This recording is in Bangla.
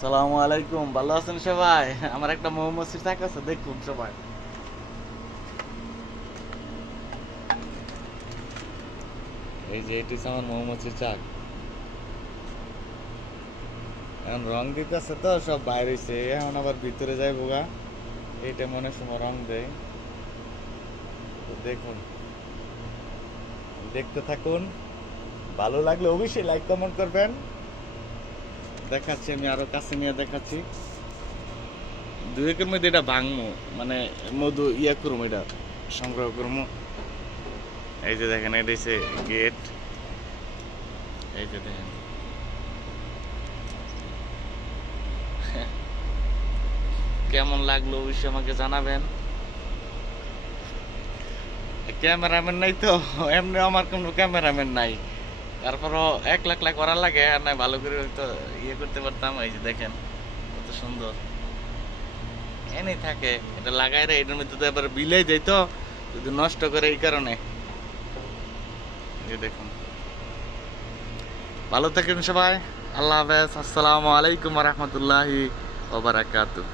আসসালামু আলাইকুম, ভালো আছেন সবাই? আমার একটা মৌমাছির চাক আছে, দেখুন সবাই। এই যে এটি হচ্ছে আমার মৌমাছির চাক। এখন রং দিতেছে তো সব বাইরে হইছে, এখন আবার ভিতরে যাই বোগা। এইটা মনে সময় রং দেয়। তো দেখুন, দেখতে থাকুন। ভালো লাগলে অবশ্যই লাইক কমেন্ট করবেন। দেখাচ্ছি, আমি আরো কাছে নিয়ে দেখাচ্ছি। দুই একের মধ্যে এটা ভাঙমু, মানে মধু ইয়া করবো, এটা সংগ্রহ করবো। এই যে দেখেন, এটা হচ্ছে গেট। এই যে দেখেন, কেমন লাগলো অবশ্যই আমাকে জানাবেন। ক্যামেরাম্যান নাই তো, এমনি আমার কোনো ক্যামেরাম্যান নাই। তারপরও এক লাখ লাখ করার লাগে, আর নাই ভালো করে হয়তো ইয়ে করতে পারতাম। এই যে দেখেন কত সুন্দর এনেই থাকে। এটা লাগাই রে, এটার মধ্যে তো এবার বিলাই যায় তো, যদি নষ্ট করে এই কারণে। এই যে দেখুন, ভালো থাকেন সবাই। আল্লাহ হাফেজ, আসসালামু আলাইকুম রহমতুল্লাহি ওয়া বারাকাতুহু।